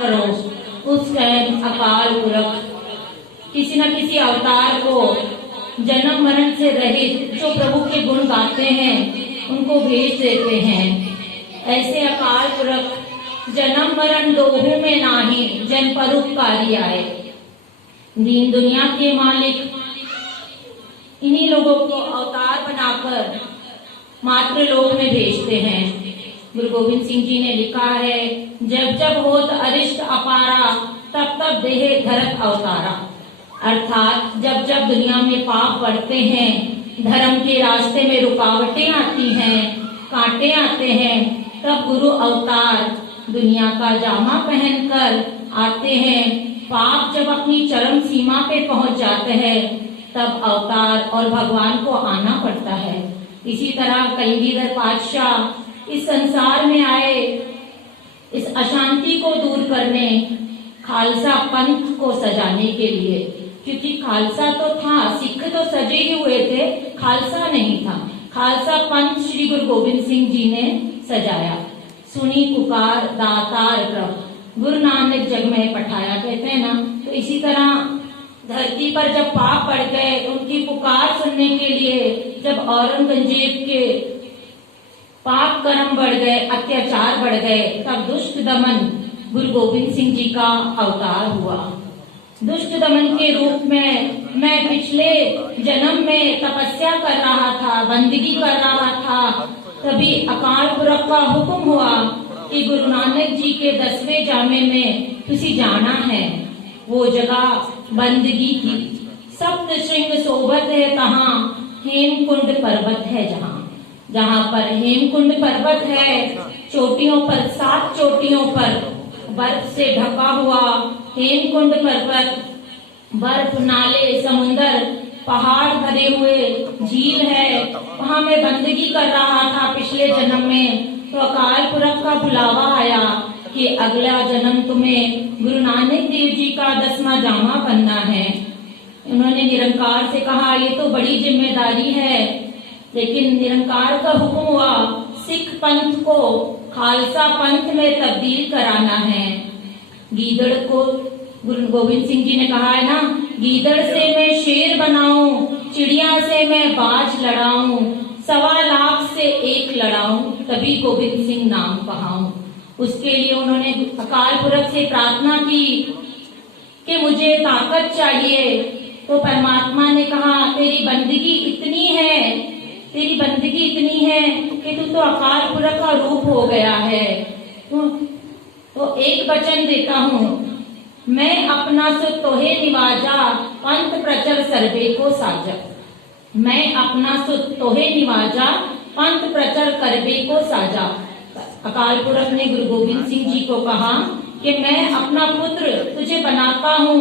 करो। उस टाइम अकाल पुरख किसी न किसी अवतार को जन्म मरण से रहित जो प्रभु के गुण गाते हैं उनको भेज देते हैं। ऐसे अकाल पुरख जन्म मरण दोहू में नाही जन परोपकारी आए। दीन दुनिया के मालिक इन्हीं लोगों को अवतार बनाकर मातृ लोक में भेजते हैं। गुरु गोविंद सिंह जी ने लिखा है, जब जब होत अरिष्ट अपारा तब तब देह धरत अवतारा। अर्थात जब जब दुनिया में पाप बढ़ते हैं, धर्म के रास्ते में रुकावटें आती हैं, कांटे आते हैं, तब गुरु अवतार दुनिया का जामा पहनकर आते हैं। पाप जब अपनी चरम सीमा पे पहुंच जाते हैं तब अवतार और भगवान को आना पड़ता है। इसी तरह कलगीधर पातशाह इस संसार में आए इस अशांति को दूर करने, खालसा पंथ को सजाने के लिए, क्योंकि खालसा तो था, सिख तो सजे ही हुए थे, खालसा नहीं था। खालसा पंथ श्री गुरु गोविंद सिंह जी ने सजाया। सुनी पुकार दातार प्रभ गुरु नानक जग में पठाया, कहते हैं ना। तो इसी तरह धरती पर जब पाप बढ़ गए, उनकी पुकार सुनने के लिए जब औरंगजेब के पाप कर्म बढ़ गए, अत्याचार बढ़ गए, तब दुष्ट दमन गुरु गोविंद सिंह जी का अवतार हुआ। दुष्ट दमन के रूप में मैं पिछले जन्म में तपस्या कर रहा था, बंदगी कर रहा था, तभी अकाल पुरख का हुक्म हुआ कि गुरु नानक जी के 10वें जामे में तुसी जाना है। वो जगह बंदगी की सप्त श्रृंग सोबत है, तहाँ हेमकुंड पर्वत है, जहाँ पर हेमकुंड पर्वत है, चोटियों पर 7 चोटियों पर बर्फ से ढका हुआ हेमकुंड पर्वत, बर्फ, नाले, समुंदर, पहाड़ भरे हुए झील है। वहाँ मैं बंदगी कर रहा था पिछले जन्म में। तो अकाल पुरख का बुलावा आया कि अगला जन्म तुम्हें गुरु नानक देव जी का 10वां जामा बनना है। उन्होंने निरंकार से कहा, ये तो बड़ी जिम्मेदारी है, लेकिन निरंकार का हुक्म हुआ सिख पंथ को खालसा पंथ में तब्दील कराना है। गीदड़ को गुरु गोविंद सिंह जी ने कहा है ना, गीदड़ से मैं शेर बनाऊं, चिड़िया से मैं बाज लड़ाऊं, 1.25 लाख से 1 लड़ाऊं, तभी गोविंद सिंह नाम कहाऊं। उसके लिए उन्होंने अकाल पुरख से प्रार्थना की कि मुझे ताकत चाहिए। तो परमात्मा ने कहा, तेरी बंदगी इतनी है, तेरी बंदगी इतनी है कि तू तो अकाल पुरख का रूप हो गया है। तो एक वचन देता हूँ, मैं अपना सुत तोहे निवाजा, पंथ प्रचर सर्वे को साजा। मैं अपना सुत तोहे निवाजा, पंथ प्रचर करबे को साजा। अकाल पुरख ने गुरु गोविंद सिंह जी को कहा कि मैं अपना पुत्र तुझे बनाता हूँ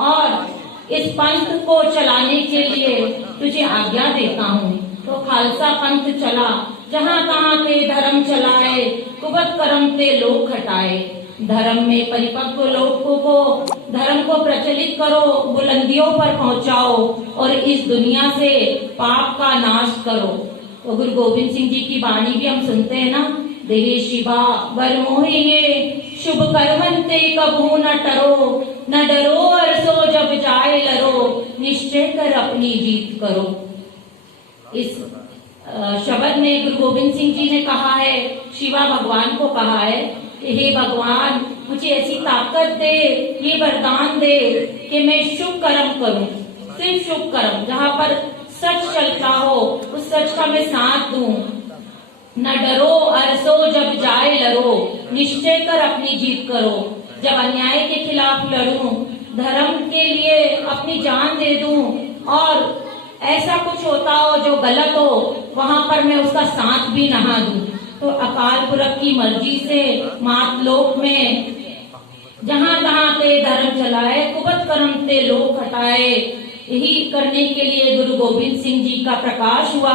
और इस पंथ को चलाने के लिए तुझे आज्ञा देता हूँ। तो खालसा पंथ चला, जहाँ तहाँ ते धर्म चलाए, कुबत कर्म ते लोग खटाए। धर्म में परिपक्व लोगों को धर्म को प्रचलित करो, बुलंदियों पर पहुंचाओ और इस दुनिया से पाप का नाश करो। तो गुरु गोविंद सिंह जी की वाणी भी हम सुनते हैं ना, देहे शिवा वर मोहिए, शुभ कर्मन ते कबू न टरो, न डरो अरसो जब जाए लरो, निश्चय कर अपनी जीत करो। इस शब्द में गुरु गोविंद सिंह जी ने कहा है, शिवा भगवान को कहा है कि हे भगवान, मुझे ऐसी ताकत दे, ये वरदान दे कि मैं शुभ कर्म करूं, सिर्फ शुभ कर्म, जहाँ पर सच चलता हो उस सच का मैं साथ दूं। न डरो अरसो जब जाए लरो, निश्चय कर अपनी जीत करो। जब अन्याय के खिलाफ लड़ूं, धर्म के लिए अपनी जान दे दूं और ऐसा कुछ होता हो जो गलत हो, वहाँ पर मैं उसका साथ भी नहा दूं। तो अकाल पुरख की मर्जी से मातलोक में जहाँ तहाँ ते धर्म चलाए, कुबत कर्म ते लोग हटाए। यही करने के लिए गुरु गोविंद सिंह जी का प्रकाश हुआ।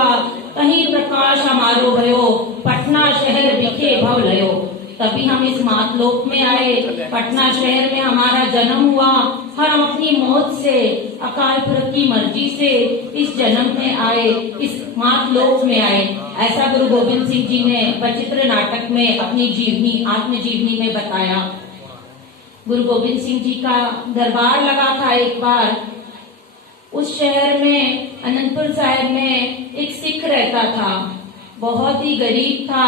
कहीं प्रकाश हमारो भयो, पटना शहर बिखे भव लयो। तभी हम इस मातलोक में आए, पटना शहर में हमारा जन्म हुआ और हम अपनी मौत से अकाल पुरख की मर्जी से इस जन्म में आए, इस मातलोक में आए। ऐसा गुरु गोविंद सिंह जी ने वचित्र नाटक में अपनी जीवनी, आत्मजीवनी में बताया। गुरु गोविंद सिंह जी का दरबार लगा था एक बार। उस शहर में अनंतपुर साहिब में एक सिख रहता था, बहुत ही गरीब था,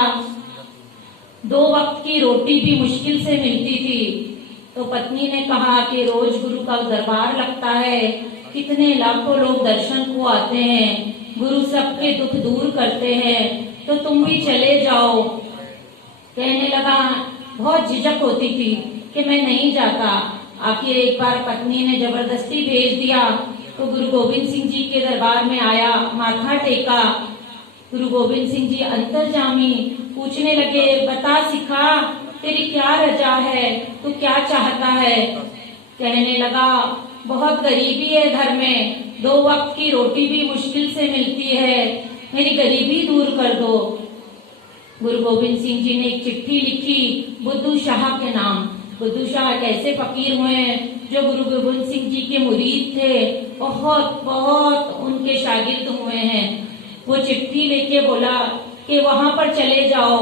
2 वक्त की रोटी भी मुश्किल से मिलती थी। तो पत्नी ने कहा कि रोज गुरु का दरबार लगता है, कितने लाखों लोग दर्शन को आते हैं, गुरु सबके दुख दूर करते हैं, तो तुम भी चले जाओ। कहने लगा, बहुत झिझक होती थी कि मैं नहीं जाता। आखिर एक बार पत्नी ने जबरदस्ती भेज दिया तो गुरु गोविंद सिंह जी के दरबार में आया, माथा टेका। गुरु गोविंद सिंह जी अंतर्जामी पूछने लगे, बता सिखा, तेरी क्या रजा है, तू क्या चाहता है? कहने लगा, बहुत गरीबी है घर में, 2 वक्त की रोटी भी मुश्किल से मिलती है, मेरी गरीबी दूर कर दो। गुरु गोविंद सिंह जी ने एक चिट्ठी लिखी बुद्धू शाह के नाम। बुद्धू शाह एक ऐसे फकीर हुए हैं जो गुरु गोविंद सिंह जी के मुरीद थे, बहुत बहुत उनके शागिर्द हुए हैं। वो चिट्ठी लेके बोला कि वहां पर चले जाओ,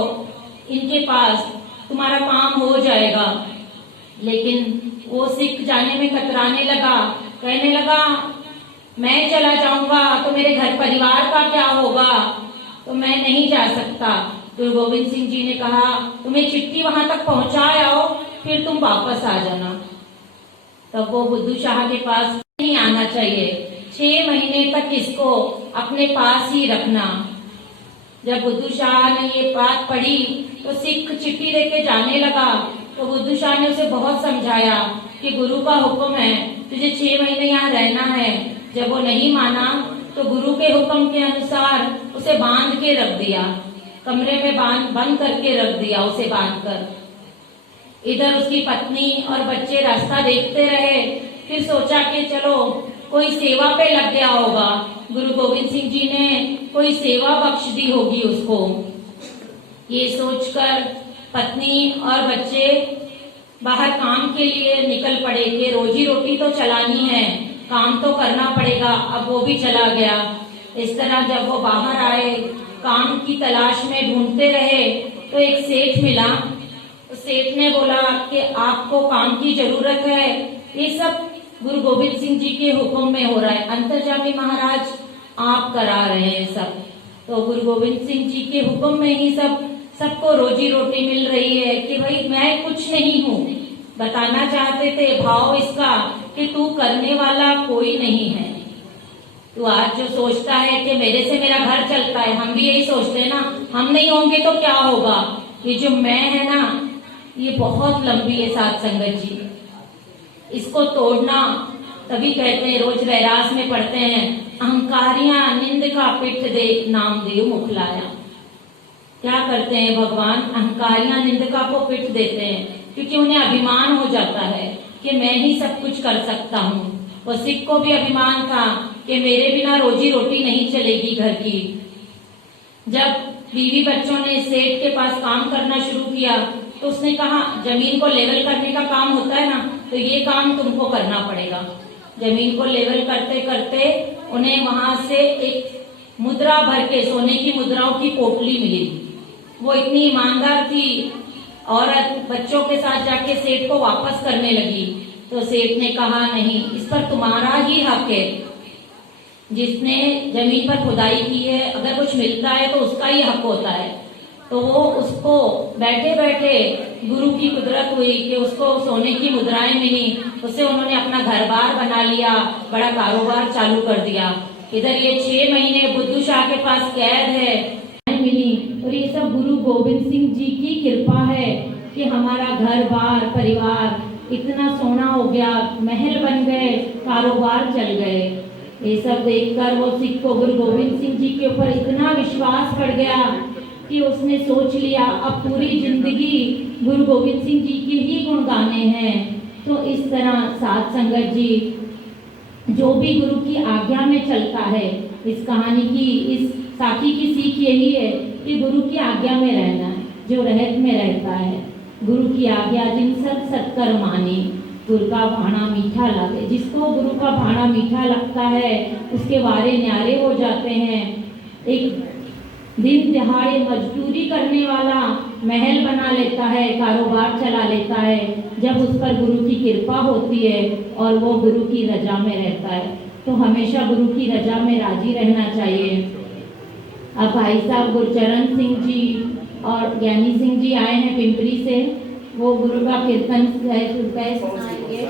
इनके पास तुम्हारा काम हो जाएगा। लेकिन वो सिख जाने में कतराने लगा, कहने लगा, मैं चला जाऊंगा तो मेरे घर परिवार का क्या होगा, तो मैं नहीं जा सकता। गुरु गोविंद सिंह जी ने कहा, तुम्हें चिट्ठी वहां तक पहुंचा आओ, फिर तुम वापस आ जाना। तब वो बुद्धू शाह के पास नहीं आना चाहिए, 6 महीने तक इसको अपने पास ही रखना। जब बुद्धू शाह ने ये बात पढ़ी तो सिख चिट्ठी लेके जाने लगा। तो बुद्धू शाह ने उसे बहुत समझाया कि गुरु का हुक्म है, तुझे 6 महीने यहाँ रहना है। जब वो नहीं माना तो गुरु के हुक्म के अनुसार उसे बांध के रख दिया, कमरे में बंद करके रख दिया उसे बांध कर। इधर उसकी पत्नी और बच्चे रास्ता देखते रहे। फिर सोचा कि चलो कोई सेवा पे लग गया होगा, गुरु गोविंद सिंह जी ने कोई सेवा बख्श दी होगी उसको। ये सोचकर पत्नी और बच्चे बाहर काम के लिए निकल पड़े कि रोजी रोटी तो चलानी है, काम तो करना पड़ेगा। अब वो भी चला गया। इस तरह जब वो बाहर आए, काम की तलाश में ढूंढते रहे, तो एक सेठ मिला। सेठ ने बोला कि आपको काम की जरूरत है, ये सब गुरु गोविंद सिंह जी के हुक्म में हो रहा है, अंतर्जामी महाराज आप करा रहे हैं सब। तो गुरु गोविंद सिंह जी के हुक्म में ही सबको रोजी रोटी मिल रही है कि भाई मैं कुछ नहीं हूँ। बताना चाहते थे भाव इसका कि तू करने वाला कोई नहीं है। तो आज जो सोचता है कि मेरे से मेरा घर चलता है, हम भी यही सोचते हैं ना, हम नहीं होंगे तो क्या होगा। ये जो मैं है ना, ये बहुत लंबी है साथ संगत जी, इसको तोड़ना तभी कहते हैं, रोज वैरास में पढ़ते हैं, अहंकारियां निंद का पिठ दे, नाम देव मुखलाया। क्या करते हैं भगवान, अहंकारियां निंदका को पिठ देते हैं, क्योंकि उन्हें अभिमान हो जाता है कि मैं ही सब कुछ कर सकता हूँ। वो सिख को भी अभिमान था कि मेरे बिना रोजी रोटी नहीं चलेगी घर की। जब बीवी बच्चों ने सेठ के पास काम करना शुरू किया तो उसने कहा, जमीन को लेवल करने का काम होता है ना, तो ये काम तुमको करना पड़ेगा। जमीन को लेवल करते करते उन्हें वहां से एक मुद्रा भर के, सोने की मुद्राओं की पोटली मिली। वो इतनी ईमानदार थी, औरत बच्चों के साथ जाके सेठ को वापस करने लगी। तो सेठ ने कहा, नहीं, इस पर तुम्हारा ही हक है, जिसने जमीन पर खुदाई की है, अगर कुछ मिलता है तो उसका ही हक होता है। तो वो उसको बैठे बैठे गुरु की कुदरत हुई कि उसको सोने की मुद्राएं मिली, उससे उन्होंने अपना घर बार बना लिया, बड़ा कारोबार चालू कर दिया। इधर ये 6 महीने बुद्धू शाह के पास कैद है मिली, और ये सब गुरु गोविंद सिंह जी की कृपा है कि हमारा घर बार परिवार इतना सोना हो गया, महल बन गए, कारोबार चल गए। ये सब देखकर वो सिख को गुरु गोविंद सिंह जी के ऊपर इतना विश्वास पड़ गया कि उसने सोच लिया अब पूरी जिंदगी गुरु गोविंद सिंह जी के ही गुण गाने हैं। तो इस तरह साध संगत जी, जो भी गुरु की आज्ञा में चलता है, इस कहानी की, इस साखी की सीख यही है कि गुरु की आज्ञा में रहना है। जो रहत में रहता है, गुरु की आज्ञा जिन सत सत्कर मानी, गुरु का भाणा मीठा लगे। जिसको गुरु का भाणा मीठा लगता है उसके वारे न्यारे हो जाते हैं। एक दिन दिहाड़े मजदूरी करने वाला महल बना लेता है, कारोबार चला लेता है, जब उस पर गुरु की कृपा होती है और वो गुरु की रजा में रहता है। तो हमेशा गुरु की रजा में राजी रहना चाहिए। अब भाई साहब गुरचरण सिंह जी और ज्ञानी सिंह जी आए हैं पिंपरी से, वो गुरु का कीर्तन सुनाए।